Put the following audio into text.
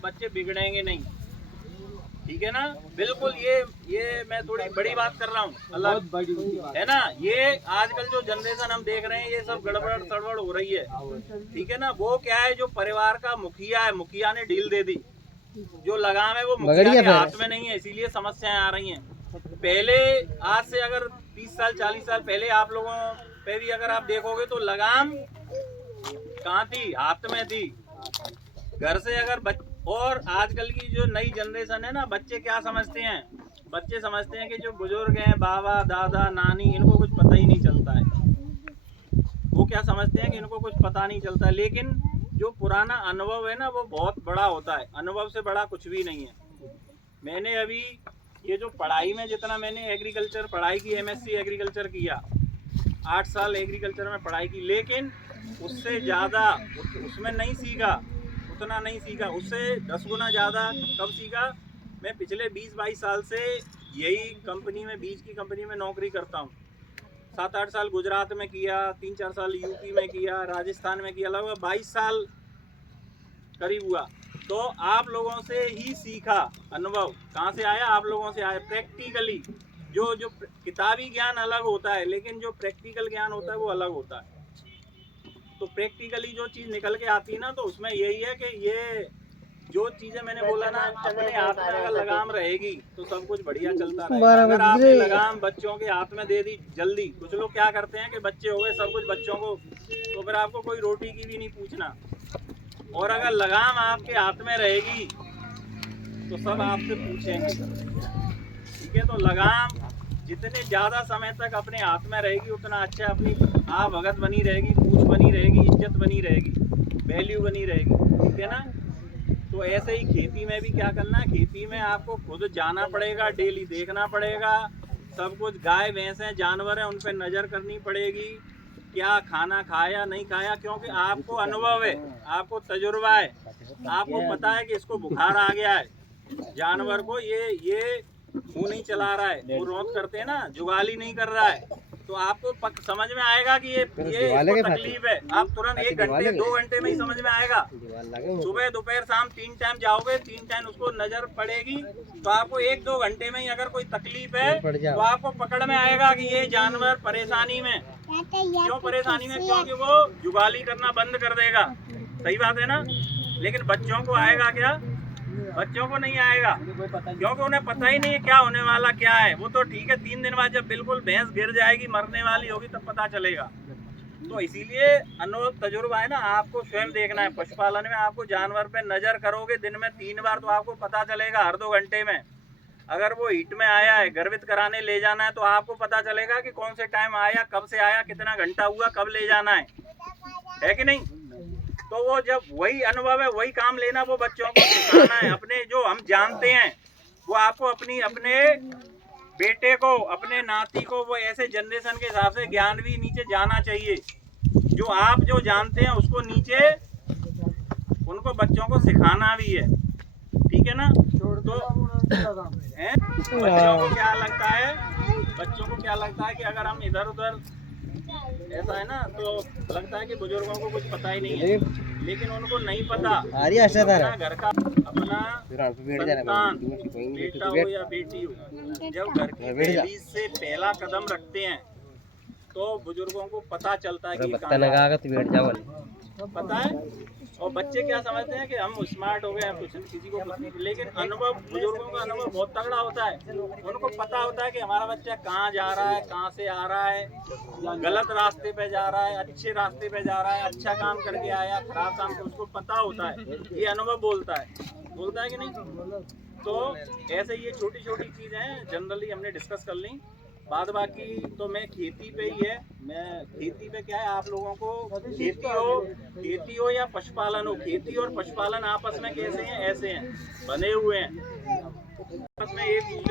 बच्चे बिगड़ेंगे नहीं, ठीक है ना। बिल्कुल ये मैं थोड़ी बड़ी बात कर रहा हूँ, अल्लाह है ना। ये आजकल जो जनरेशन हम देख रहे हैं ये सब गड़बड़ सड़बड़ हो रही है, ठीक है ना। वो क्या है, जो परिवार का मुखिया है, मुखिया ने ढील दे दी, जो लगाम है वो मुखिया के हाथ में नहीं है, इसीलिए समस्याएं आ रही हैं। पहले आज से अगर 30 साल 40 साल पहले आप लोगों पे भी अगर आप देखोगे तो लगाम कहाँ थी, हाथ में थी, घर से अगर और आजकल की जो नई जनरेशन है ना, बच्चे क्या समझते हैं, बच्चे समझते हैं कि जो बुजुर्ग हैं, बाबा दादा नानी, इनको कुछ पता ही नहीं चलता है। वो क्या समझते हैं कि इनको कुछ पता नहीं चलता है, लेकिन जो पुराना अनुभव है ना वो बहुत बड़ा होता है, अनुभव से बड़ा कुछ भी नहीं है। मैंने अभी ये जो पढ़ाई में जितना मैंने एग्रीकल्चर पढ़ाई की, MSc एग्रीकल्चर किया, 8 साल एग्रीकल्चर में पढ़ाई की, लेकिन उससे ज़्यादा उसमें नहीं सीखा, उतना नहीं सीखा, उससे 10 गुना ज़्यादा कब सीखा। मैं पिछले 20-22 साल से यही कंपनी में, बीज की कंपनी में नौकरी करता हूँ। 7-8 साल गुजरात में किया, 3-4 साल यूपी में किया, राजस्थान में किया, लगभग 22 साल करीब हुआ। तो आप लोगों से ही सीखा, अनुभव कहाँ से आया, आप लोगों से आया, प्रैक्टिकली। जो जो किताबी ज्ञान अलग होता है, लेकिन जो प्रैक्टिकल ज्ञान होता है वो अलग होता है। तो प्रैक्टिकली जो चीज़ निकल के आती है ना, तो उसमें यही है कि ये जो चीज़ें मैंने बोला ना, अपने हाथ में अगर लगाम रहेगी तो सब कुछ बढ़िया चलता रहेगा। अगर आपने लगाम बच्चों के हाथ में दे दी जल्दी, कुछ लोग क्या करते हैं कि बच्चे हो गए सब कुछ बच्चों को, तो फिर आपको कोई रोटी की भी नहीं पूछना। और अगर लगाम आपके हाथ में रहेगी तो सब आपसे पूछेंगे, ठीक है। तो लगाम जितने ज़्यादा समय तक अपने हाथ में रहेगी उतना अच्छा, अपनी भगत बनी रहेगी, पूछ बनी रहेगी, इज्जत बनी रहेगी, वैल्यू बनी रहेगी, ठीक है ना। तो ऐसे ही खेती में भी क्या करना है, खेती में आपको खुद जाना पड़ेगा, डेली देखना पड़ेगा सब कुछ। गाय भैंस हैं, जानवर हैं, उन पर नज़र करनी पड़ेगी, क्या खाना खाया नहीं खाया, क्योंकि आपको अनुभव है, आपको तजुर्बा है, आपको पता है कि इसको बुखार आ गया है, जानवर को ये मुंह नहीं चला रहा है, वो रौंद करते हैं ना, जुगाली नहीं कर रहा है, तो आपको समझ में आएगा कि ये इसको तकलीफ है। आप तुरंत 1 घंटे 2 घंटे में ही समझ में आएगा। सुबह दोपहर शाम 3 टाइम जाओगे, 3 टाइम उसको नजर पड़ेगी, तो आपको 1-2 घंटे में ही अगर कोई तकलीफ है तो आपको पकड़ में आएगा कि ये जानवर परेशानी में। क्यों परेशानी में, क्योंकि वो जुगाली करना बंद कर देगा, सही बात है ना। लेकिन बच्चों को आएगा क्या, बच्चों को नहीं आएगा, क्योंकि उन्हें पता ही नहीं है क्या होने वाला क्या है। वो तो ठीक है, 3 दिन बाद जब बिल्कुल भैंस गिर जाएगी, मरने वाली होगी, तब पता चलेगा। तो इसीलिए अनुभव तजुर्बा है ना, आपको स्वयं देखना है। पशुपालन में आपको जानवर पे नजर करोगे दिन में 3 बार, तो आपको पता चलेगा हर 2 घंटे में। अगर वो हीट में आया है, गर्भित कराने ले जाना है, तो आपको पता चलेगा कि कौन से टाइम आया, कब से आया, कितना घंटा हुआ, कब ले जाना है कि नहीं। तो वो जब वही अनुभव है, वही काम लेना, वो बच्चों को सिखाना है। अपने जो हम जानते हैं वो आपको अपने बेटे को, अपने नाती को, वो ऐसे जनरेशन के हिसाब से ज्ञान भी नीचे जाना चाहिए। जो आप जो जानते हैं उसको नीचे उनको बच्चों को सिखाना भी है, ठीक है ना। तो बच्चों को क्या लगता है, बच्चों को क्या लगता है कि अगर हम इधर उधर ऐसा है ना, तो लगता है कि बुजुर्गों को कुछ पता ही नहीं है, लेकिन उनको नहीं पता अपना घर का, अपना संतान, बेटा हो या बेटी हो, जब घर की दहलीज से पहला कदम रखते हैं तो बुजुर्गों को पता चलता है कि पता है। और बच्चे क्या समझते हैं कि हम स्मार्ट हो गए हैं, कुछ किसी को कुछ नहीं, लेकिन अनुभव, बुजुर्गों का अनुभव बहुत तगड़ा होता है। उनको पता होता है कि हमारा बच्चा कहाँ जा रहा है, कहाँ से आ रहा है, गलत रास्ते पे जा रहा है, अच्छे रास्ते पे जा रहा है, अच्छा काम करके आया, खराब काम कर, उसको पता होता है। ये अनुभव बोलता है कि नहीं। तो ऐसे ये छोटी छोटी चीज़ें जनरली हमने डिस्कस कर ली। बाद बाकी तो मैं खेती पे ही है, मैं खेती पे क्या है, आप लोगों को खेती हो या पशुपालन हो, खेती और पशुपालन आपस में कैसे हैं, ऐसे हैं, बने हुए हैं आपस में, एक